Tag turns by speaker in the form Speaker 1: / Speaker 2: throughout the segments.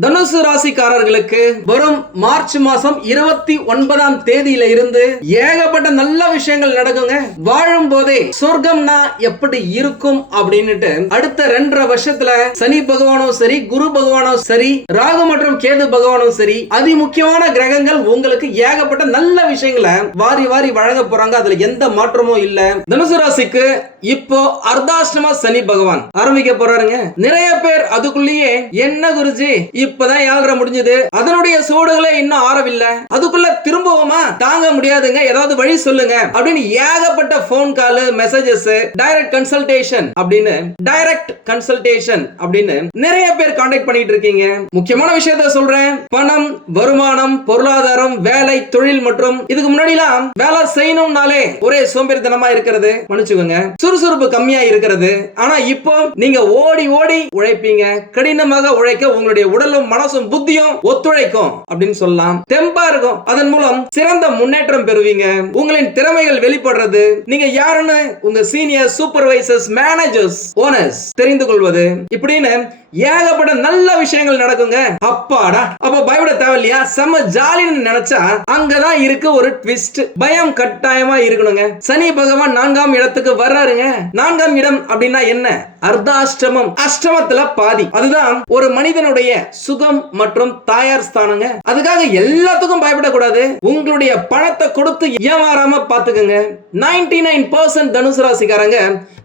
Speaker 1: தனுசு ராசிக்காரர்களுக்கு வரும் மார்ச் மாசம் இருபத்தி ஒன்பதாம் தேதியில இருந்து ஏகப்பட்ட நல்ல விஷயங்கள் நடக்குங்க. வாழும் போதே சொர்க்கம்னா எப்படி இருக்கும் அப்படின்னுட்டு அடுத்த ரெண்டரை வருஷத்துல சனி பகவானும் சரி குரு பகவானும் சரி ராகு மற்றும் கேது பகவானும் சரி அதி முக்கியமான கிரகங்கள் உங்களுக்கு ஏகப்பட்ட நல்ல விஷயங்களை வாரி வாரி வழங்க போறாங்க. அதுல எந்த மாற்றமும் இல்ல. தனுசு ராசிக்கு இப்ப அர்த்தாஷ்டம சனி பகவான் ஆரம்பிக்க போறாருங்க. நிறைய பேர் அதுக்குள்ளேயே என்ன குருஜி? இப்பதான் ஏழரை முடிஞ்சது. அதனுடைய சூடுகளே இன்னும் ஆறவில்லை. அதுக்குள்ள திரும்பவுமா தாங்க முடியாதுங்க. ஏதாவது வழி சொல்லுங்க. அப்படின்னு ஏகப்பட்ட phone call messages direct consultation அப்படின்னு டைரக்ட் கன்சல்டேஷன் அப்படின்னு நிறைய பேர் கான்டாக்ட் பண்ணிட்டு இருக்கீங்க. முக்கியமான விஷயத்த சொல்றேன். பணம் வருமானம் பொருளாதாரம் வேலை தொழில் மற்றும் இதுக்கு முன்னாடி எல்லாம் வேலை செய்யணும்னாலே ஒரே சோம்பேறித்தனமா இருக்கிறது. மன்னிச்சுக்கோங்க. சுறுசுறுப்பு கம்மியா இருக்கிறது. ஆனா இப்போ நீங்க ஓடி ஓடி உழைப்பீங்க. கடினமாக உழைக்க உங்களுடைய உடலும் மனசும் புத்தியும் ஒத்துழைக்கும் அப்படின்னு சொல்லலாம். தெம்பா இருக்கும். அதன் மூலம் சிறந்த முன்னேற்றம் பெறுவீங்க. உங்களின் திறமைகள் வெளிப்படுறது. நீங்க யாருன்னு உங்க சீனியர் சூப்பர்வைசர்ஸ் மேனேஜர்ஸ் ஓனர்ஸ் தெரிந்து கொள்வது. இப்படின்னு ஏகப்பட்ட நல்ல விஷயங்கள் நடக்குங்க. அப்பாடா. அப்ப பயப்பட தேவையில்லையா? செம ஜாலின்னு நினைச்சா அங்கதான் இருக்கு ஒரு ட்விஸ்ட் பயம் கட்டாயமா இருக்கணுங்க. சனி பகவான் நான்காம் இடத்துக்கு வர்றாருங்க. நான்காம் இடம் அப்படின்னா என்ன? அர்த்தாஷ்டமம். அஷ்டமத்துல பாதி. அதுதான் ஒரு மனிதனுடைய சுகம் மற்றும் தாயார் ஸ்தானங்க. அதுக்காக எல்லாத்துக்கும் பயப்படக்கூடாது. உங்களுடைய பணத்தை கொடுத்து ஏமாறாம பாத்துக்கோங்க நைன்டி நைன் பர்சன்ட் தனுசு ராசிக்காரங்க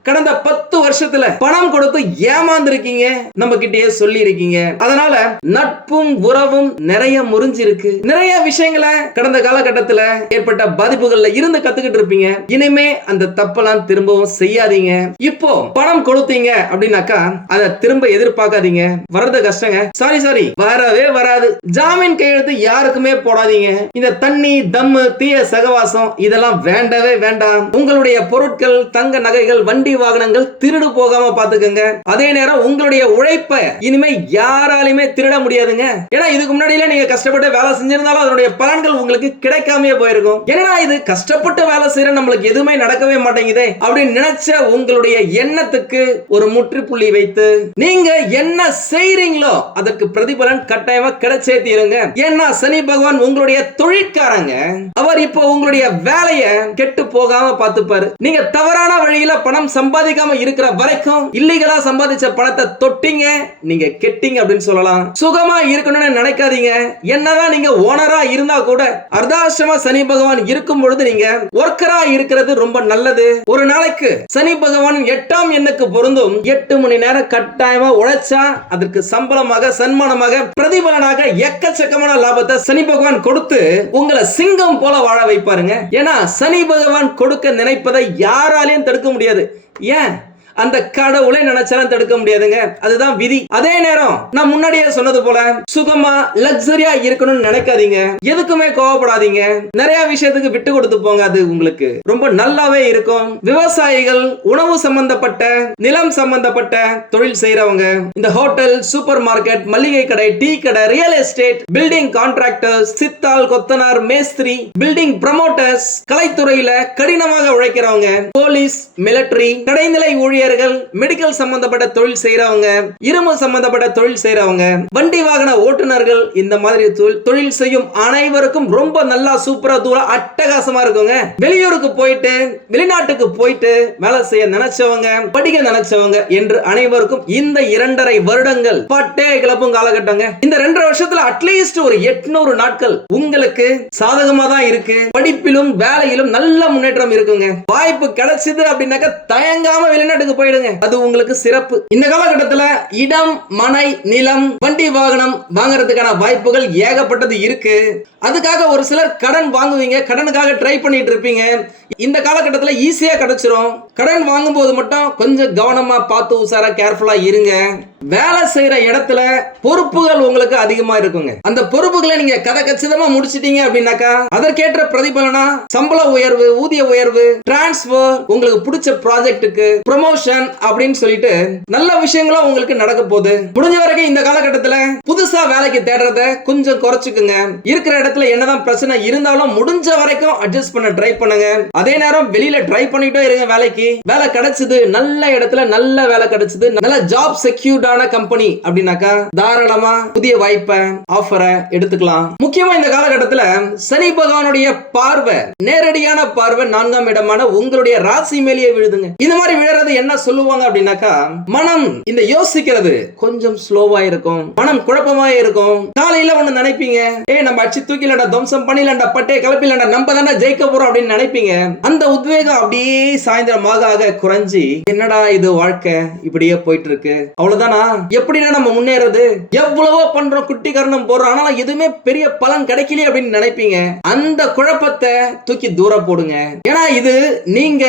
Speaker 1: கடந்த பத்து வருஷத்துல பணம் கொடுத்து ஏமாந்துருக்கீங்க. நம்ம கிட்டயே சொல்லி இருக்கீங்க அதனால நட்பும் உறவும் நிறைய முறிஞ்சிருக்கு. நிறைய விஷயங்களை கடந்த காலகட்டத்துல ஏற்பட்ட பாதிப்புகள்ல இருந்து கத்துக்கிட்டு இருப்பீங்க. இனிமே அந்த தப்பெல்லாம் திரும்பவும் செய்யாதீங்க. இப்போ பணம் கொடுத்தீங்க அப்படின்னாக்கா அதை திரும்ப எதிர்பார்க்காதீங்க. வர்றது கஷ்டங்க. சாரி சாரி வரவே வராது. ஜாமீன் கையெழுத்து யாருக்குமே போடாதீங்க. இந்த தண்ணி தம்மு தீய சகவாசம் இதெல்லாம் வேண்டவே வேண்டாம். உங்களுடைய பொருட்கள் தங்க நகைகள் வண்டி வாகனங்கள் திருடு போகாம பாத்துக்கோங்க. அதே நேரம் உங்களுடைய உழைப்ப இனிமே யாராலையுமே திருட முடியாதுங்க. ஏன்னா இதுக்கு முன்னாடியில நீங்க கஷ்டப்பட்டு வேலை செஞ்சிருந்தாலும் அதனுடைய பலன்கள் உங்களுக்கு கிடைக்காமயே போயிருக்கும். என்னடா இது? கஷ்டப்பட்டு வேலை செய்யற நம்மளுக்கு எதுவுமே நடக்கவே மாட்டேங்குதே அப்படின்னு நினைச்ச உங்களுடைய எண்ணத்துக்கு ஒரு முற்றுப்புள்ளி வைத்து நீங்க என்ன செய்றீங்களோ அதற்கு பிரதிபலன் கட்டாயமா கிடைச்சே தீருங்க. ஏன்னா சனி பகவான் உங்களுடைய தொழிற்காரங்க. அவர் இப்போ உங்களுடைய வேலையை கெட்டு போகாம பார்த்துப்பாரு. நீங்க தவறான வழியில பணம் சம்பாதிக்காம இருக்கிற வரைக்கும் இல்லீகலா சம்பாதிச்ச பணத்தை தொட்டிங்க. நீங்க கெட்டிங்க அப்படின்னு சொல்லலாம். சுகமா இருக்கணும்னு நினைக்காதீங்க. என்னதான் நீங்க ஓனரா இருந்தா கூட அர்த்தாசிரம சனி பகவான் இருக்கும் பொழுது நீங்க ஒர்க்கரா இருக்கிறது ரொம்ப நல்லது. ஒரு நாளைக்கு சனி பகவான் எட்டாம் எண்ணுக்கு பொருந்தும். எட்டு மணி நேரம் கட்டாயமா உழைச்சா அதற்கு சம்பளமாக சன்மானமாக பிரதிபலனாக எக்கச்சக்கமான லாபத்தை சனி பகவான் கொடுத்து உங்களை சிங்கம் போல வாழ வைப்பாருங்க. ஏன்னா சனி பகவான் கொடுக்க நினைப்பதை யாராலையும் தடுக்க முடியாது. ஏன்? அந்த கடவுளை நினைச்சாலும் தடுக்க முடியாதுங்க. அதுதான் விதி. அதே நேரம் நான் முன்னாடியே சொன்னது போல சுகமா லக்ஸரியா இருக்கணும்னு நினைக்காதீங்க. எதுக்குமே கோவப்படாதீங்க. நிறைய விஷயத்துக்கு விட்டு கொடுத்து போங்க அது உங்களுக்கு. ரொம்ப நல்லாவே இருக்கும். விவசாயிகள் உணவு சம்பந்தப்பட்ட நிலம் சம்பந்தப்பட்ட தொழில் செய்யறவங்க இந்த ஹோட்டல் சூப்பர் மார்க்கெட் மளிகை கடை டீ கடை ரியல் எஸ்டேட் பில்டிங் கான்ட்ராக்டர் சித்தால் கொத்தனார் மேஸ்திரி பில்டிங் ப்ரமோட்டர்ஸ் கலைத்துறையில கடினமாக உழைக்கிறவங்க போலீஸ் மிலிட்டரி கடைநிலை ஊழியர் ஊழியர்கள் மெடிக்கல் சம்பந்தப்பட்ட தொழில் செய்யறவங்க இரும்பு சம்பந்தப்பட்ட தொழில் செய்யறவங்க வண்டி வாகன ஓட்டுநர்கள் இந்த மாதிரி தொழில் செய்யும் அனைவருக்கும் ரொம்ப நல்லா சூப்பரா தூரம் அட்டகாசமா இருக்குங்க. வெளியூருக்கு போயிட்டு வெளிநாட்டுக்கு போயிட்டு வேலை செய்ய நினைச்சவங்க படிக்க நினைச்சவங்க என்று அனைவருக்கும் இந்த இரண்டரை வருடங்கள் பட்டே கிளப்பும் காலகட்டங்க. இந்த ரெண்டரை வருஷத்துல அட்லீஸ்ட் ஒரு எட்நூறு நாட்கள் உங்களுக்கு சாதகமா தான் இருக்கு. படிப்பிலும் வேலையிலும் நல்ல முன்னேற்றம் இருக்குங்க. வாய்ப்பு கிடைச்சது அப்படின்னாக்க தயங்காம வெளிநாட்டுக்கு போயிடுங்க. அது உங்களுக்கு சிறப்பு. இந்த காலகட்டத்துல இடம் மனை நிலம் வண்டி வாகனம் வாங்குறதுக்கான வாய்ப்புகள் ஏகப்பட்டது இருக்கு. அதுக்காக ஒரு சிலர் கடன் வாங்குவீங்க. கடனுக்காக ட்ரை பண்ணிட்டு இருப்பீங்க. இந்த காலகட்டத்துல ஈஸியா கிடைச்சிரும். கடன் வாங்கும்போது மட்டும் கொஞ்சம் கவனமா பார்த்து உசாரா கேர்ஃபுல்லா இருங்க. வேலை செய்யற இடத்துல பொறுப்புகள் உங்களுக்கு அதிகமா இருக்குங்க. அந்த பொறுப்புகளை நீங்க கதை கச்சிதமா முடிச்சிட்டீங்க அப்படின்னாக்கா அதற்கேற்ற பிரதிபலனா சம்பள உயர்வு ஊதிய உயர்வு டிரான்ஸ்பர் உங்களுக்கு பிடிச்ச ப்ராஜெக்ட்டுக்கு ப்ரமோஷன் அப்படின்னு சொல்லிட்டு நல்ல விஷயங்களும் உங்களுக்கு நடக்க போகுது. முடிஞ்ச வரைக்கும் இந்த காலகட்டத்துல புதுசா வேலைக்கு தேடுறத கொஞ்சம் குறைச்சுக்குங்க. இருக்கிற இடத்துல என்னதான் பிரச்சனை இருந்தாலும் முடிஞ்ச வரைக்கும் அட்ஜஸ்ட் பண்ண ட்ரை பண்ணுங்க. அதே நேரம் வெளியில ட்ரை பண்ணிட்டே இருங்க வேலைக்கு. வேலை கிடைச்சது நல்ல இடத்துல நல்ல வேலை கிடைச்சது நல்ல ஜாப் செக்யூர்ட் உண்டான கம்பெனி அப்படின்னாக்கா தாராளமா புதிய வாய்ப்பை ஆஃபரை எடுத்துக்கலாம். முக்கியமா இந்த காலகட்டத்துல சனி பகவானுடைய பார்வை நேரடியான பார்வை நான்காம் இடமான உங்களுடைய ராசி மேலேயே விழுதுங்க. இந்த மாதிரி விழுறது என்ன சொல்லுவாங்க அப்படின்னாக்கா மனம் இந்த யோசிக்கிறது கொஞ்சம் ஸ்லோவா இருக்கும். மனம் குழப்பமா இருக்கும். காலையில ஒண்ணு நினைப்பீங்க ஏ நம்ம அடிச்சு தூக்கிலடா துவம்சம் பண்ணிலண்டா பட்டே கலப்பிலண்டா நம்ம தானே ஜெயிக்க போறோம் அப்படின்னு நினைப்பீங்க. அந்த உத்வேகம் அப்படியே சாயந்தரமாக குறைஞ்சி என்னடா இது வாழ்க்கை? இப்படியே போயிட்டு இருக்கு. அவ்வளவுதான் எப்படிடா நம்ம முன்னேறது? எவ்வளவோ பண்றோம் குட்டி கரணம் போடுறோம். ஆனாலும் எதுவுமே பெரிய பலன் கிடைக்கலையே அப்படின்னு நினைப்பீங்க. அந்த குழப்பத்தை தூக்கி தூர போடுங்க. ஏன்னா இது நீங்க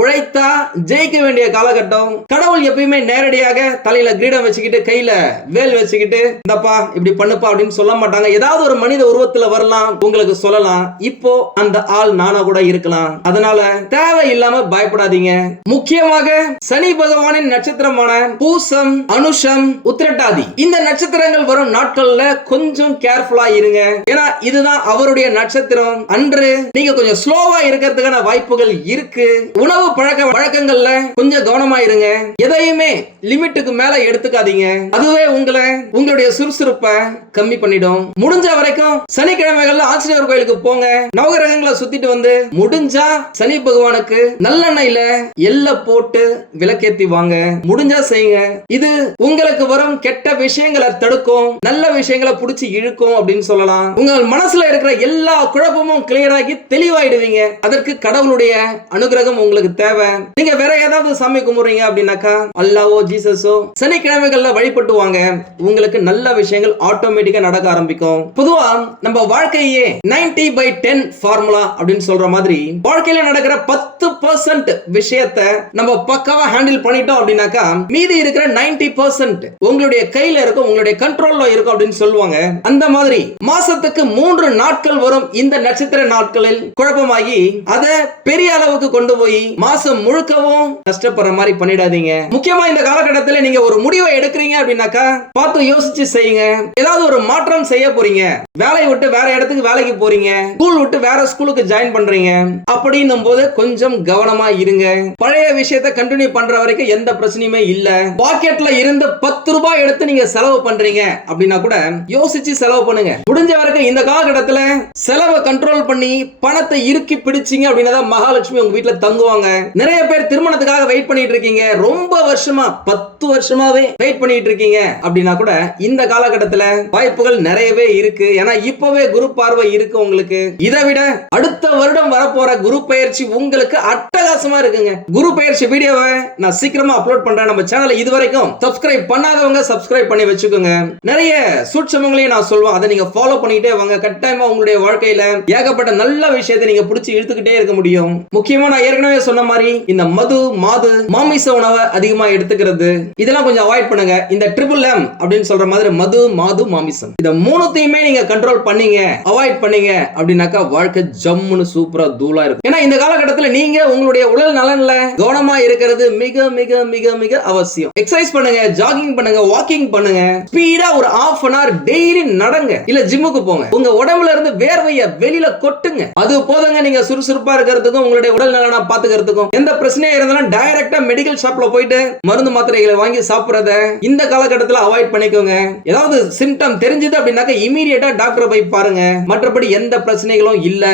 Speaker 1: உழைத்தா ஜெயிக்க வேண்டிய காலகட்டம். கடவுள் எப்பயுமே நேரடியாக தலையில கிரீடம் வச்சுக்கிட்டு கையில வேல் வச்சுக்கிட்டு இந்தப்பா இப்படி பண்ணுப்பா அப்படின்னு சொல்ல மாட்டாங்க. ஏதாவது ஒரு மனித உருவத்துல வரலாம் உங்களுக்கு சொல்லலாம். இப்போ அந்த ஆள் நானா கூட இருக்கலாம். அதனால தேவை இல்லாம பயப்படாதீங்க. முக்கியமாக சனி பகவானின் நட்சத்திரமான பூசம் அனு அனுஷம் உத்திரட்டாதி. இந்த நட்சத்திரங்கள் வரும் நாட்கள்ல கொஞ்சம் கேர்ஃபுல்லா இருங்க. ஏன்னா இதுதான் அவருடைய நட்சத்திரம். அன்று நீங்க கொஞ்சம் ஸ்லோவா இருக்கிறதுக்கான வாய்ப்புகள் இருக்கு. உணவு பழக்க வழக்கங்கள்ல கொஞ்சம் கவனமா இருங்க. எதையுமே லிமிட்டுக்கு மேல எடுத்துக்காதீங்க. அதுவே உங்களை உங்களுடைய சுறுசுறுப்பை கம்மி பண்ணிடும். முடிஞ்ச வரைக்கும் சனிக்கிழமைகள்ல ஆசிரியர் கோயிலுக்கு போங்க. நவகிரகங்களை சுத்திட்டு வந்து முடிஞ்சா சனி பகவானுக்கு நல்லெண்ணெயில எல்ல போட்டு விளக்கேத்தி வாங்க. முடிஞ்சா செய்யுங்க. இது உங்களுக்கு வரும் கெட்ட விஷயங்களை தடுக்கும் நல்ல விஷயங்களை பிடிச்சி இழுக்கும் அப்படின்னு சொல்லலாம். உங்கள் மனசுல இருக்கிற எல்லா குழப்பமும் கிளியர் ஆகி தெளிவாயிடுவீங்க. அதற்கு கடவுளுடைய அனுகிரகம் உங்களுக்கு தேவை. நீங்க வேற ஏதாவது சாமி கும்பிடுறீங்க அப்படின்னாக்கா அல்லாவோ ஜீசஸோ சனிக்கிழமைகள்ல வழிபட்டு வாங்க. உங்களுக்கு நல்ல விஷயங்கள் ஆட்டோமேட்டிக்கா நடக்க ஆரம்பிக்கும். பொதுவா நம்ம வாழ்க்கையே 90 பை டென் ஃபார்முலா அப்படின்னு சொல்ற மாதிரி வாழ்க்கையில நடக்கிற பத்து பர்சன்ட் விஷயத்த நம்ம பக்காவா ஹேண்டில் பண்ணிட்டோம் அப்படின்னாக்கா மீதி இருக்கிற 90% பர்சன்ட் பர்சன்ட் உங்களுடைய கையில இருக்கும் உங்களுடைய கண்ட்ரோல்ல இருக்கும் அப்படின்னு சொல்லுவாங்க. அந்த மாதிரி மாசத்துக்கு மூன்று நாட்கள் வரும். இந்த நட்சத்திர நாட்களில் குழப்பமாகி அதை பெரிய அளவுக்கு கொண்டு போய் மாசம் முழுக்கவும் கஷ்டப்படுற மாதிரி பண்ணிடாதீங்க. முக்கியமா இந்த காலகட்டத்தில் நீங்க ஒரு முடிவை எடுக்கிறீங்க அப்படின்னாக்கா பார்த்து யோசிச்சு செய்யுங்க. ஏதாவது ஒரு மாற்றம் செய்ய போறீங்க. வேலையை விட்டு வேற இடத்துக்கு வேலைக்கு போறீங்க. ஸ்கூல் விட்டு வேற ஸ்கூலுக்கு ஜாயின் பண்றீங்க. அப்படின்னும் போது கொஞ்சம் கவனமா இருங்க. பழைய விஷயத்தை கண்டினியூ பண்ற வரைக்கும் எந்த பிரச்சனையுமே இல்ல. பாக்கெட்ல இருந்து பத்து ரூபாய் எடுத்து நீங்க செலவு பண்றீங்க அப்படின்னா கூட யோசிச்சு செலவு பண்ணுங்க. முடிஞ்ச வரைக்கும் இந்த காலகட்டத்துல செலவை கண்ட்ரோல் பண்ணி பணத்தை இறுக்கி பிடிச்சீங்க அப்படின்னா தான் மகாலட்சுமி உங்க வீட்டுல தங்குவாங்க. நிறைய பேர் திருமணத்துக்காக வெயிட் பண்ணிட்டு இருக்கீங்க. ரொம்ப வருஷமா பத்து வருஷமாவே வெயிட் பண்ணிட்டு இருக்கீங்க அப்படின்னா கூட இந்த காலகட்டத்துல வாய்ப்புகள் நிறையவே இருக்கு. ஏன்னா இப்பவே குரு பார்வை இருக்கு உங்களுக்கு. இதை விட அடுத்த வருடம் வரப்போற குரு பயிற்சி உங்களுக்கு அட்டகாசமா இருக்குங்க. குரு பயிற்சி வீடியோவை நான் சீக்கிரமா அப்லோட் பண்றேன். நம்ம சேனலை இது வரைக்கும் சப்ஸ்கிரைப் பண்ணாதவங்க சப்ஸ்கிரைப் பண்ணி வச்சுக்கோங்க. நிறைய சூட்சமங்களையும் நான் சொல்லுவேன் அதை நீங்க ஃபாலோ பண்ணிக்கிட்டே வாங்க. கட்டாயமா உங்களுடைய வாழ்க்கையில ஏகப்பட்ட நல்ல விஷயத்தை நீங்க பிடிச்சி இழுத்துக்கிட்டே இருக்க முடியும். முக்கியமா நான் ஏற்கனவே சொன்ன மாதிரி இந்த மது மாது மாமிச உணவை அதிகமா எடுத்துக்கிறது. இதெல்லாம் கொஞ்சம் அவாய்ட் பண்ணுங்க. இந்த ட்ரிபிள் எம் அப்படின்னு சொல்ற மாதிரி மது மாது மாமிசம். இத மூணுத்தையுமே நீங்க கண்ட்ரோல் பண்ணீங்க. அவாய்ட் பண்ணீங்க. அப்படின்னாக்கா வாழ்க்கை ஜம்முன்னு சூப்பரா தூளா இருக்கும். ஏன்னா இந்த காலகட்டத்துல நீங்க உங்களுடைய உடல் நலன்ல கவனமா இருக்கிறது மிக மிக மிக மிக அவசியம். எக்ஸசைஸ் பண்ணுங்க. ஜாகிங் பண்ணுங்க வாக்கிங் பண்ணுங்க. ஸ்பீடா ஒரு ஆஃப் அன் ஹவர் டெய்லி நடங்க. இல்ல ஜிம்முக்கு போங்க. உங்க உடம்புல இருந்து வேர்வைய வெளியில கொட்டுங்க. அது போதுங்க நீங்க சுறுசுறுப்பா இருக்கிறதுக்கும் உங்களுடைய உடல் நலனா பாத்துக்கிறதுக்கும். எந்த பிரச்சனையா இருந்தாலும் டைரக்டா மெடிக்கல் ஷாப்ல போயிட்டு மருந்து மாத்திரைகளை வாங்கி சாப்பிடுறத இந்த காலகட்டத்தில் அவாய்ட் பண்ணிக்கோங்க. ஏதாவது சிம்டம் தெரிஞ்சது அப்படின்னாக்க இமீடியட்டா டாக்டரை போய் பாருங்க. மற்றபடி எந்த பிரச்சனைகளும் இல்ல.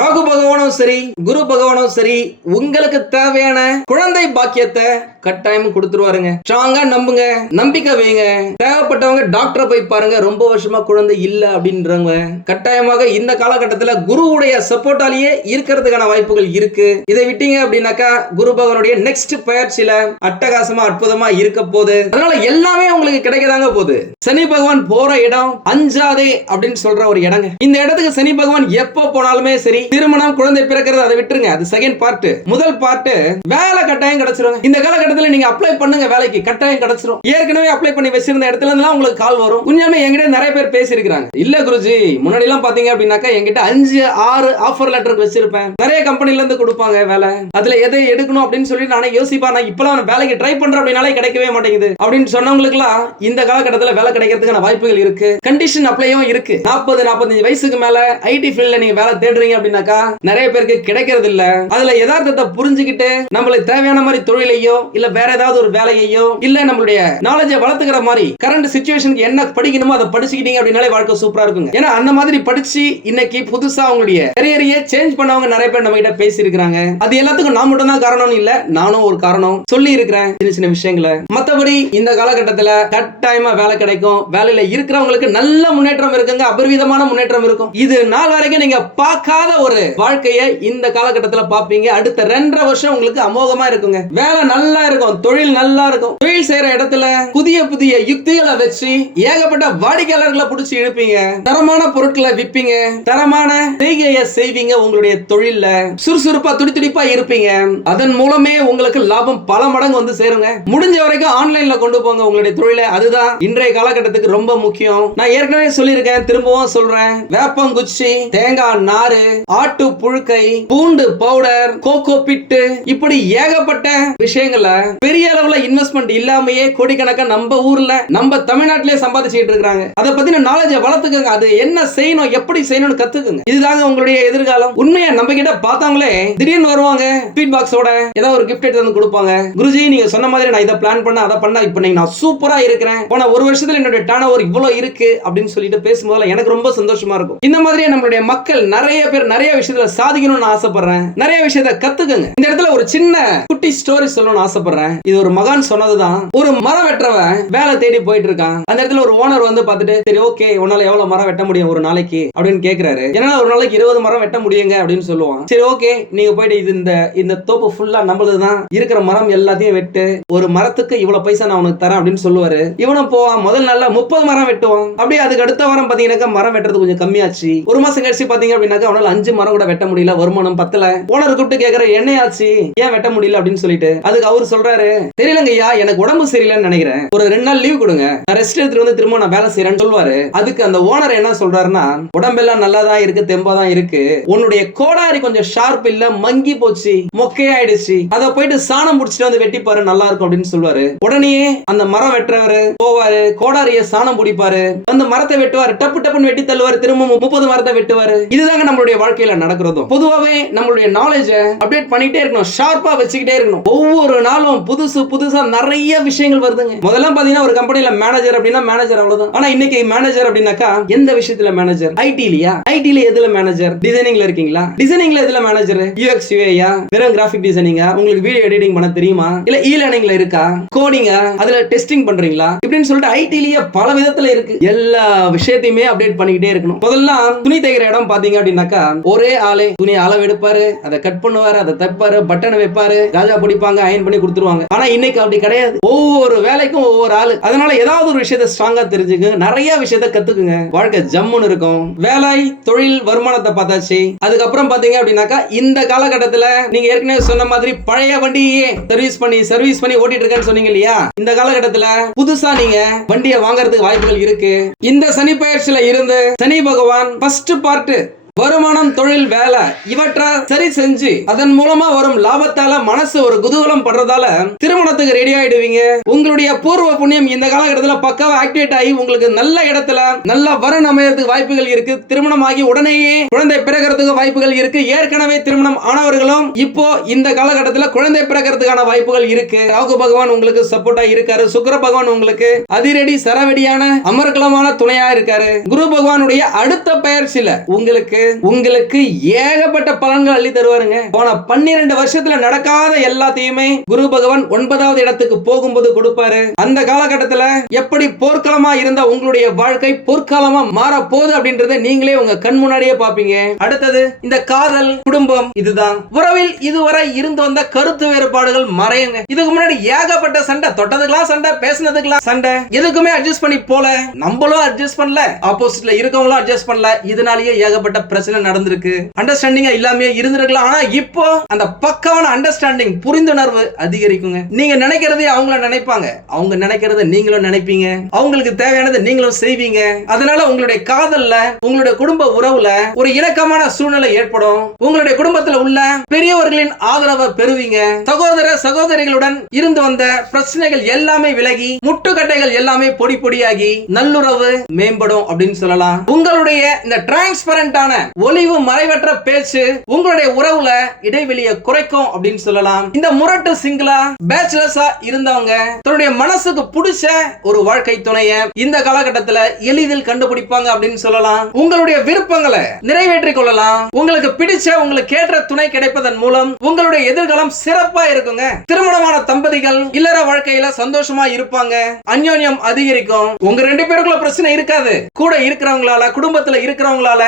Speaker 1: ராகு பகவானும் சரி குரு பகவானும் சரி உங்களுக்கு தேவையான குழந்தை பாக்கியத்தை கட்டாயம் கொடுத்துருவாருங்க. ஸ்ட்ராங்கா நம்புங்க. நம்பிக்கை வைங்க. தேவைப்பட்டவங்க டாக்டரை போய் பாருங்க. ரொம்ப வருஷமா குழந்தை இல்ல அப்படின்றவங்க. கட்டாயமாக இந்த காலகட்டத்துல குருவுடைய சப்போர்ட்டாலேயே இருக்கிறதுக்கான வாய்ப்புகள் இருக்கு. இதை விட்டீங்க அப்படின்னாக்கா குரு பகவானுடைய நெக்ஸ்ட் பயிற்சியில அட்டகாசமா அற்புதமா இருக்க போகுது. அதனால எல்லாமே உங்களுக்கு கிடைக்கதாங்க போகுது. சனி பகவான் போற இடம் அஞ்சாதே அப்படின்னு சொல்ற ஒரு இடங்க. இந்த இடத்துக்கு சனி பகவான் எப்போ போனாலுமே சரி திருமணம் குழந்தை பிறக்கிறது அதை விட்டுருங்க. அது செகண்ட் பார்ட் முதல் பார்ட் வேலை கட்டாயம் கிடைச்சிருவாங்க இந்த காலகட்டத்தில் இடத்துல நீங்க அப்ளை பண்ணுங்க வேலைக்கு. கட்டாயம் கிடைச்சிரும். ஏற்கனவே அப்ளை பண்ணி வச்சிருந்த இடத்துல இருந்தெல்லாம் உங்களுக்கு கால் வரும். உண்மையாலுமே என்கிட்ட நிறைய பேர் பேசியிருக்காங்க இல்ல குருஜி முன்னாடி எல்லாம் பாத்தீங்க அப்படின்னாக்கா என்கிட்ட அஞ்சு ஆறு ஆஃபர் லெட்டர் வச்சிருப்பேன். நிறைய கம்பெனில இருந்து கொடுப்பாங்க வேலை. அதுல எதை எடுக்கணும் அப்படின்னு சொல்லி நானே யோசிப்பா நான் இப்பெல்லாம் நான் வேலைக்கு ட்ரை பண்றேன் அப்படின்னாலே கிடைக்கவே மாட்டேங்குது. அப்படின்னு சொன்னவங்களுக்கு எல்லாம் இந்த காலகட்டத்தில் வேலை கிடைக்கிறதுக்கான வாய்ப்புகள் இருக்கு. கண்டிஷன் அப்ளையும் இருக்கு. நாற்பது நாற்பத்தஞ்சு வயசுக்கு மேல ஐடி ஃபீல்ட்ல நீங்க வேலை தேடுறீங்க அப்படின்னாக்கா நிறைய பேருக்கு கிடைக்கிறது இல்ல அதுல யதார்த்தத்தை புரிஞ்சுக்கிட்டு நம்மளுக்கு தேவையான மாதிரி தொழிலையோ இல்ல இல்ல வேற ஏதாவது ஒரு வேலையையோ இல்ல நம்மளுடைய நாலேஜை வளர்த்துக்கிற மாதிரி கரண்ட் சுச்சுவேஷனுக்கு என்ன படிக்கணுமோ அதை படிச்சுக்கிட்டீங்க அப்படின்னாலே வாழ்க்கை சூப்பரா இருக்குங்க. ஏன்னா அந்த மாதிரி படிச்சு இன்னைக்கு புதுசா அவங்களுடைய கரியரையே சேஞ்ச் பண்ணவங்க நிறைய பேர் நம்ம கிட்ட பேசி இருக்கிறாங்க அது எல்லாத்துக்கும் நான் மட்டும் தான் காரணம்னு இல்ல நானும் ஒரு காரணம் சொல்லி இருக்கிறேன் சின்ன சின்ன விஷயங்களை. மத்தபடி இந்த காலகட்டத்துல கட்டாயமா வேலை கிடைக்கும். வேலையில இருக்கிறவங்களுக்கு நல்ல முன்னேற்றம் இருக்குங்க அபரிவிதமான முன்னேற்றம் இருக்கும். இது நாள் வரைக்கும் நீங்க பார்க்காத ஒரு வாழ்க்கையை இந்த காலகட்டத்துல பாப்பீங்க அடுத்த ரெண்டரை வருஷம் உங்களுக்கு அமோகமா இருக்குங்க. வேலை நல்லா இருக்கும் தொழில் நல்லா இருக்கும் தொழில் செய்யற இடத்துல புதிய புதிய யுக்திகளை வச்சு ஏகப்பட்ட வாடிக்கையாளர்களை புடிச்சு இழுப்பீங்க. தரமான பொருட்களை விற்பீங்க தரமான செய்கையை செய்வீங்க உங்களுடைய தொழில்ல. சுறுசுறுப்பா துடிதுடிப்பா இருப்பீங்க. அதன் மூலமே உங்களுக்கு லாபம் பல மடங்கு வந்து சேருங்க. முடிஞ்ச வரைக்கும் ஆன்லைன்ல கொண்டு போங்க உங்களுடைய தொழிலை. அதுதான் இன்றைய காலகட்டத்துக்கு ரொம்ப முக்கியம். நான் ஏற்கனவே சொல்லியிருக்கேன் திரும்பவும் சொல்றேன். வேப்பங்குச்சி தேங்காய் நாறு ஆட்டு புழுக்கை பூண்டு பவுடர் கோகோ பிட்டு இப்படி ஏகப்பட்ட விஷயங்களை பெரிய அளவுல இன்வெஸ்ட்மெண்ட் இல்லாமயே கோடிக்கணக்கா நம்ம ஊர்ல நம்ம தமிழ்நாட்டிலே சம்பாதிச்சுட்டு இருக்காங்க அதை பத்தின நாலேஜை வளர்த்துக்கங்க. அது என்ன செய்யணும் எப்படி செய்யணும்னு கத்துக்குங்க. இதுதாங்க உங்களுடைய எதிர்காலம். உண்மையா நம்ம கிட்ட பார்த்தாங்களே திடீர்னு வருவாங்க ஃபீட் பாக்ஸோட ஏதாவது ஒரு கிஃப்ட் எடுத்து வந்து கொடுப்பாங்க. குருஜி நீங்க சொன்ன மாதிரி நான் இதை பிளான் பண்ண அதை பண்ண இப்போ நீங்க நான் சூப்பரா இருக்கிறேன். போன ஒரு வருஷத்துல என்னோட டேன் ஓவர் இவ்வளவு இருக்கு அப்படின்னு சொல்லிட்டு பேசும்போது எனக்கு ரொம்ப சந்தோஷமா இருக்கும். இந்த மாதிரியே நம்மளுடைய மக்கள் நிறைய பேர் நிறைய விஷயத்துல சாதிக்கணும்னு ஆசைப்படுறேன். நிறைய விஷயத்த கத்துக்கங்க. இந்த இடத்துல ஒரு சின்ன குட்டி ஸ்டோரி சொல்லணும்னு ஆசைப்படுறேன். ஆசைப்படுறேன் இது ஒரு மகான் சொன்னதுதான். ஒரு மரம் வெட்டுறவன் வேலை தேடி போயிட்டு இருக்கான் அந்த இடத்துல ஒரு ஓனர் வந்து பார்த்துட்டு சரி ஓகே உன்னால எவ்வளவு மரம் வெட்ட முடியும் ஒரு நாளைக்கு? அப்படின்னு கேக்குறாரு. என்னால ஒரு நாளைக்கு இருபது மரம் வெட்ட முடியுங்க? அப்படின்னு சொல்லுவான். சரி ஓகே நீங்க போயிட்டு இது இந்த இந்த தோப்பு ஃபுல்லா நம்மளதுதான். இருக்கிற மரம் எல்லாத்தையும் வெட்டு ஒரு மரத்துக்கு இவ்வளவு பைசா நான் உனக்கு தரேன் அப்படின்னு சொல்லுவாரு. இவனும் போவான். முதல் நாள்ல முப்பது மரம் வெட்டுவான். அப்படியே அதுக்கு அடுத்த வாரம் பாத்தீங்கன்னாக்கா மரம் வெட்டுறது கொஞ்சம் கம்மியாச்சு. ஒரு மாசம் கழிச்சு பாத்தீங்க அப்படின்னாக்கா அவனால அஞ்சு மரம் கூட வெட்ட முடியல. வருமானம் பத்தல. ஓனர் கூப்பிட்டு கேக்குற என்ன ஆச்சு ஏன் வெட்ட முடியல? அப்படின்னு சொல்லிட்டு. அதுக்கு அவர் சொல்றாரு. தெரியலங்க ஐயா எனக்கு உடம்பு சரியில்லைன்னு நினைக்கிறேன். ஒரு ரெண்டு நாள் லீவ் கொடுங்க. நான் ரெஸ்ட் எடுத்துட்டு வந்து திரும்ப நான் வேலை செய்யறேன்னு சொல்லுவாரு அதுக்கு அந்த ஓனர் என்ன சொல்றாருன்னா உடம்பெல்லாம் நல்லா தான் இருக்கு தெம்பா தான் இருக்கு. உன்னுடைய கோடாரி கொஞ்சம் ஷார்ப் இல்ல மங்கி போச்சு மொக்கையாயிடுச்சு. அதை போயிட்டு சாணம் புடிச்சிட்டு வந்து வெட்டி பாரு நல்லா இருக்கும் அப்படின்னு சொல்லுவாரு உடனே அந்த மரம் வெட்டுறவரு போவாரு கோடாரிய சாணம் பிடிப்பாரு. அந்த மரத்தை வெட்டுவாரு டப்பு டப்புன்னு வெட்டி தள்ளுவாரு திரும்ப முப்பது மரத்தை வெட்டுவாரு. இதுதாங்க நம்மளுடைய வாழ்க்கையில நடக்கிறதும். பொதுவாகவே நம்மளுடைய நாலேஜ அப்டேட் பண்ணிட்டே இருக்கணும் ஷார்ப்பா வச்சுக்கிட்டே இருக்கணும். ஒவ்வொரு நாள் நாளும் புதுசு புதுசா நிறைய விஷயங்கள் வருதுங்க. முதல்ல பாத்தீங்கன்னா ஒரு கம்பெனில மேனேஜர் அப்படின்னா மேனேஜர் அவ்வளவுதான். ஆனா இன்னைக்கு மேனேஜர் அப்படின்னாக்கா எந்த விஷயத்துல மேனேஜர் ஐடிலியா ஐடில எதுல மேனேஜர் டிசைனிங்ல இருக்கீங்களா? டிசைனிங்ல எதுல மேனேஜர் யூஎக்ஸ் யூஏயா வெறும் கிராஃபிக் டிசைனிங்கா உங்களுக்கு வீடியோ எடிட்டிங் பண்ண தெரியுமா? இல்ல இ லேர்னிங்ல இருக்கா? கோடிங்கா அதுல டெஸ்டிங் பண்றீங்களா? இப்படின்னு சொல்லிட்டு ஐடிலேயே பல விதத்துல இருக்கு. எல்லா விஷயத்தையுமே அப்டேட் பண்ணிக்கிட்டே இருக்கணும். முதல்ல துணி தைக்கிற இடம் பாத்தீங்க அப்படின்னாக்கா ஒரே ஆளே. துணி அளவு எடுப்பாரு அதை கட் பண்ணுவாரு அதை தைப்பாரு பட்டனை வைப்பாரு ராஜா பிடிப்பாங்க அயன் பண்ணி கொடுத்துருவாங்க. ஆனா இன்னைக்கு அப்படி கிடையாது. ஒவ்வொரு வேலைக்கும் ஒவ்வொரு ஆளு. அதனால ஏதாவது ஒரு விஷயத்த ஸ்ட்ராங்கா தெரிஞ்சுங்க நிறைய விஷயத்த கத்துக்குங்க. வாழ்க்கை ஜம்முன்னு இருக்கும். வேலை தொழில் வருமானத்தை பார்த்தாச்சு. அதுக்கப்புறம் பாத்தீங்க அப்படின்னாக்கா இந்த காலகட்டத்துல நீங்க ஏற்கனவே சொன்ன மாதிரி பழைய வண்டியே சர்வீஸ் பண்ணி சர்வீஸ் பண்ணி ஓட்டிட்டு இருக்கேன்னு சொன்னீங்க இல்லையா? இந்த காலகட்டத்துல புதுசா நீங்க வண்டியை வாங்குறதுக்கு வாய்ப்புகள் இருக்கு. இந்த சனி பயிற்சியில இருந்து சனி பகவான் ஃபர்ஸ்ட் பார்ட் வருமானம் தொழில் வேலை இவற்றை சரி செஞ்சு அதன் மூலமா வரும் லாபத்தால மனசு ஒரு குதூகலம் படுறதால திருமணத்துக்கு ரெடி ஆயிடுவீங்க. உங்களுடைய பூர்வ புண்ணியம் இந்த காலகட்டத்தில் பக்காவா ஆக்டிவேட் ஆகி உங்களுக்கு நல்ல இடத்துல நல்ல வரன் அமையறதுக்கு வாய்ப்புகள் இருக்கு. திருமணம் ஆகி உடனேயே குழந்தை பிறக்கிறதுக்கு வாய்ப்புகள் இருக்கு. ஏற்கனவே திருமணம் ஆனவர்களும் இப்போ இந்த காலகட்டத்தில் குழந்தை பிறக்கிறதுக்கான வாய்ப்புகள் இருக்கு. ராகு பகவான் உங்களுக்கு சப்போர்ட்டா இருக்காரு. சுக்கிர பகவான் உங்களுக்கு அதிரடி சரவெடியான அமர்கலமான துணையா இருக்காரு. குரு பகவானுடைய அடுத்த பயிற்சியில உங்களுக்கு உங்களுக்கு ஏகப்பட்ட பலன்கள் அள்ளி தருவாருங்க. போன பன்னிரண்டு வருஷத்துல நடக்காத எல்லாத்தையுமே குரு பகவான் ஒன்பதாவது இடத்துக்கு போகும்போது கொடுப்பாரு. அந்த காலகட்டத்துல எப்படி போர்க்களமா இருந்த உங்களுடைய வாழ்க்கை போர்க்காலமா மாற போகுது அப்படின்றத நீங்களே உங்க கண் முன்னாடியே பாப்பீங்க அடுத்தது இந்த காதல் குடும்பம் இதுதான். உறவில் இதுவரை இருந்து வந்த கருத்து வேறுபாடுகள் மறையுங்க. இதுக்கு முன்னாடி ஏகப்பட்ட சண்டை தொட்டதுக்கெல்லாம் சண்டை பேசினதுக்கெல்லாம் சண்டை. எதுக்குமே அட்ஜஸ்ட் பண்ணி போல. நம்மளும் அட்ஜஸ்ட் பண்ணல ஆப்போசிட்ல இருக்கவங்களும் அட்ஜஸ்ட் பண்ணல. இதனாலேயே ஏகப்பட்ட பிரச்சனை நடந்திருக்கு. அண்டர்ஸ்டாண்டிங்கா இல்லாம இருந்திருக்கலாம். ஆனா இப்போ அந்த பக்காவான அண்டர்ஸ்டாண்டிங் புரிந்துணர்வு அதிகரிக்குங்க. நீங்க நினைக்கிறதே அவங்கள நினைப்பாங்க. அவங்க நினைக்கிறத நீங்களும் நினைப்பீங்க. அவங்களுக்கு தேவையானதை நீங்களும் செய்வீங்க. அதனால உங்களுடைய காதல்ல உங்களுடைய குடும்ப உறவுல ஒரு இணக்கமான சூழ்நிலை ஏற்படும். உங்களுடைய குடும்பத்துல உள்ள பெரியவர்களின் ஆதரவை பெறுவீங்க. சகோதர சகோதரிகளுடன் இருந்து வந்த பிரச்சனைகள் எல்லாமே விலகி முட்டுக்கட்டைகள் எல்லாமே பொடி பொடியாகி நல்லுறவு மேம்படும் அப்படின்னு சொல்லலாம். உங்களுடைய இந்த டிரான்ஸ்பரண்டான ஒளிவு மறைவற்ற பேச்சு உங்களுடைய உறவுல இடைவெளியை குறைக்கும் அப்படின்னு சொல்லலாம். இந்த முரட்டு சிங்கிளா பேச்சுலர்ஸா இருந்தவங்க தன்னுடைய மனசுக்கு பிடிச்ச ஒரு வாழ்க்கை துணைய இந்த காலகட்டத்துல எளிதில் கண்டுபிடிப்பாங்க அப்படின்னு சொல்லலாம். உங்களுடைய விருப்பங்களை நிறைவேற்றிக் கொள்ளலாம். உங்களுக்கு பிடிச்ச உங்களுக்கு ஏற்ற துணை கிடைப்பதன் மூலம் உங்களுடைய எதிர்காலம் சிறப்பா இருக்குங்க. திருமணமான தம்பதிகள் இல்லற வாழ்க்கையில சந்தோஷமா இருப்பாங்க. அந்யோன்யம் அதிகரிக்கும். உங்க ரெண்டு பேருக்குள்ள பிரச்சனை இருக்காது. கூட இருக்கிறவங்களால குடும்பத்துல இருக்கிறவங்களால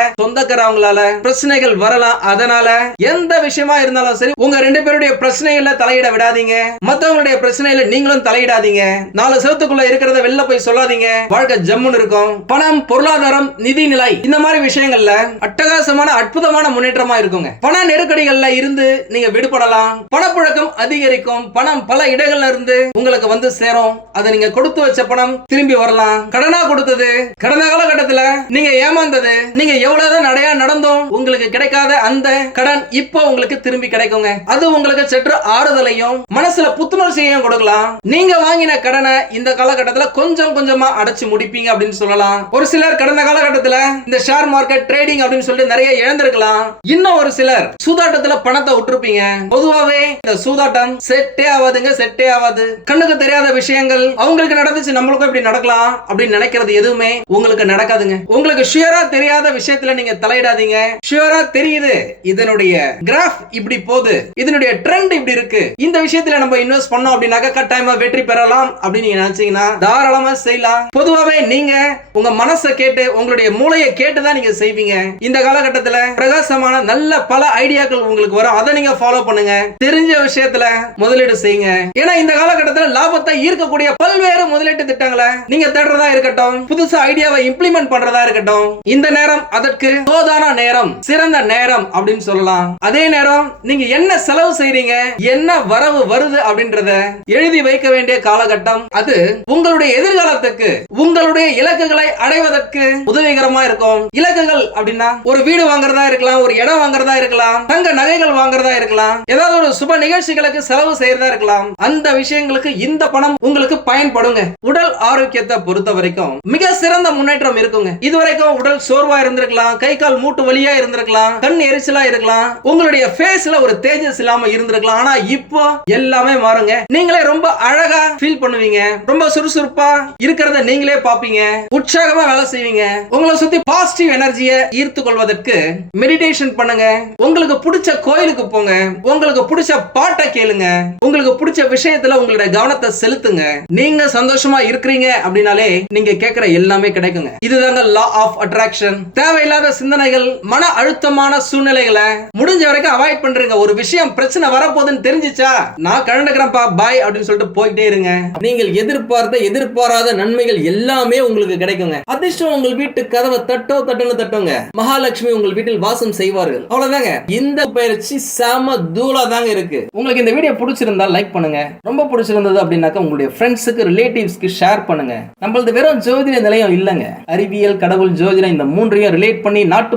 Speaker 1: சொந்தக்காரவங்களால பிரச்சனைகள் வரலாம். அதனால எந்த விஷயமா இருந்தாலும் சரி உங்க ரெண்டு பேருடைய பிரச்சனைகள்ல தலையிட விடாதீங்க. மத்தவங்களுடைய பிரச்சனையில நீங்களும் தலையிடாதீங்க. நாலு செவத்துக்குள்ள இருக்கிறத வெளில போய் சொல்லாதீங்க. வாழ்க்கை ஜம்முன்னு இருக்கும். பணம் பொருளாதாரம் நிதி நிலை இந்த மாதிரி விஷயங்கள்ல அட்டகாசமான அற்புதமான முன்னேற்றமா இருக்குங்க. பண நெருக்கடிகள்ல இருந்து நீங்க விடுபடலாம். பணப்புழக்கம் அதிகரிக்கும். பணம் பல இடங்கள்ல இருந்து உங்களுக்கு வந்து சேரும். அதை நீங்க கொடுத்து வச்ச பணம் திரும்பி வரலாம். கடனா கொடுத்தது. கடந்த காலகட்டத்துல நீங்க ஏமாந்தது. நீங்க எவ்வளவுதான் முறையா நடந்தோம் உங்களுக்கு கிடைக்காத அந்த கடன் இப்போ உங்களுக்கு திரும்பி கிடைக்குங்க. அது உங்களுக்கு சற்று ஆறுதலையும் மனசுல புத்துணர்ச்சியையும் கொடுக்கலாம். நீங்க வாங்கின கடனை இந்த காலகட்டத்துல கொஞ்சம் கொஞ்சமா அடைச்சு முடிப்பீங்க அப்படின்னு சொல்லலாம். ஒரு சிலர் கடந்த காலகட்டத்துல இந்த ஷேர் மார்க்கெட் ட்ரேடிங் அப்படின்னு சொல்லிட்டு நிறைய இழந்திருக்கலாம். இன்னும் ஒரு சிலர் சூதாட்டத்துல பணத்தை விட்டுருப்பீங்க. பொதுவாவே இந்த சூதாட்டம் செட்டே ஆகாதுங்க செட்டே ஆகாது. கண்ணுக்கு தெரியாத விஷயங்கள் அவங்களுக்கு நடந்துச்சு நம்மளுக்கும் இப்படி நடக்கலாம் அப்படின்னு நினைக்கிறது எதுவுமே உங்களுக்கு நடக்காதுங்க. உங்களுக்கு ஷியரா தெரியாத விஷயத்துல நீங்க ஆயிடாதீங்க ஷியரா தெரியுது. இதனுடைய கிராஃப் இப்படி போகுது. இதனுடைய ட்ரெண்ட் இப்படி இருக்கு. இந்த விஷயத்துல நம்ம இன்வெஸ்ட் பண்ணோம் அப்படின்னாக்க கட்டாயமா வெற்றி பெறலாம் அப்படின்னு நீங்க நினைச்சீங்கன்னா தாராளமா செய்யலாம். பொதுவாவே நீங்க உங்க மனசை கேட்டு உங்களுடைய மூளையை கேட்டு தான் நீங்க செய்வீங்க. இந்த காலகட்டத்துல பிரகாசமான நல்ல பல ஐடியாக்கள் உங்களுக்கு வரும். அதை நீங்க ஃபாலோ பண்ணுங்க. தெரிஞ்ச விஷயத்துல முதலீடு செய்யுங்க. ஏன்னா இந்த காலகட்டத்துல லாபத்தை ஈர்க்கக்கூடிய பல்வேறு முதலீட்டு திட்டங்களை நீங்க தேடுறதா இருக்கட்டும் புதுசா ஐடியாவை இம்ப்ளிமெண்ட் பண்றதா இருக்கட்டும் இந்த நேரம் அதற்கு தோதான நேரம்? சிறந்த நேரம் அப்படின்னு சொல்லலாம். அதே நேரம் நீங்க என்ன செலவு செய்றீங்க? என்ன வரவு வருது அப்படின்றத எழுதி வைக்க வேண்டிய காலகட்டம் அது. உங்களுடைய எதிர்காலத்துக்கு உங்களுடைய இலக்குகளை அடைவதற்கு உதவிகரமா இருக்கும். இலக்குகள் அப்படின்னா ஒரு வீடு வாங்குறதா இருக்கலாம் ஒரு இடம் வாங்குறதா இருக்கலாம் தங்க நகைகள் வாங்குறதா இருக்கலாம் ஏதாவது ஒரு சுப நிகழ்ச்சிகளுக்கு செலவு செய்யறதா இருக்கலாம். அந்த விஷயங்களுக்கு இந்த பணம் உங்களுக்கு பயன்படுங்க. உடல் ஆரோக்கியத்தை பொறுத்த வரைக்கும் மிக சிறந்த முன்னேற்றம் இருக்குங்க. இதுவரைக்கும் உடல் சோர்வா இருந்திருக்கலாம் கை கால் மூட்டு வழியா இருந்திருக்கலாம் கண் எரிச்சலா இருக்கலாம் உங்களுடைய ஃபேஸ்ல ஒரு தேஜஸ் இல்லாம இருந்திருக்கலாம். ஆனா இப்போ எல்லாமே மாறுங்க. நீங்களே ரொம்ப அழகா ஃபீல் பண்ணுவீங்க. ரொம்ப சுறுசுறுப்பா இருக்கிறத நீங்களே பாப்பீங்க உற்சாகமா வேலை செய்வீங்க. உங்களை சுத்தி பாசிட்டிவ் எனர்ஜியை ஈர்த்து கொள்வதற்கு மெடிடேஷன் பண்ணுங்க. உங்களுக்கு பிடிச்ச கோயிலுக்கு போங்க. உங்களுக்கு பிடிச்ச பாட்டை கேளுங்க. உங்களுக்கு பிடிச்ச விஷயத்துல உங்களுடைய கவனத்தை செலுத்துங்க. நீங்க சந்தோஷமா இருக்கிறீங்க அப்படின்னாலே நீங்க கேட்கிற எல்லாமே கிடைக்குங்க. இதுதாங்க லா ஆஃப் அட்ராக்ஷன் தேவையில்லாத சிந்தனைகள் மன அழுத்தமான சூழ்நிலைகளை முடிஞ்ச வரைக்கும் அவாய்ட் பண்றீங்க. ஒரு விஷயம் பிரச்சனை வரப்போகுதுன்னு தெரிஞ்சிச்சா நான் கலந்துக்கிறேன்ப்பா பாய் அப்படின்னு சொல்லிட்டு போயிட்டே இருங்க. நீங்கள் எதிர்பார்த்த எதிர்பாராத நன்மைகள் எல்லாமே உங்களுக்கு கிடைக்குங்க. அதிர்ஷ்டம் உங்கள் வீட்டு கதவை தட்டோ தட்டுன்னு தட்டுங்க. மகாலட்சுமி உங்கள் வீட்டில் வாசம் செய்வார்கள். அவ்வளவுதாங்க. இந்த பயிற்சி செம தூளா தாங்க இருக்கு. உங்களுக்கு இந்த வீடியோ பிடிச்சிருந்தா லைக் பண்ணுங்க. ரொம்ப பிடிச்சிருந்தது அப்படின்னாக்கா உங்களுடைய ஃப்ரெண்ட்ஸுக்கு ரிலேட்டிவ்ஸ்க்கு ஷேர் பண்ணுங்க. நம்மளது வெறும் ஜோதிட நிலையம் இல்லைங்க. அறிவியல் கடவுள் ஜோதிடம் இந்த மூன்றையும் ரிலேட் பண்ணி நாட்டு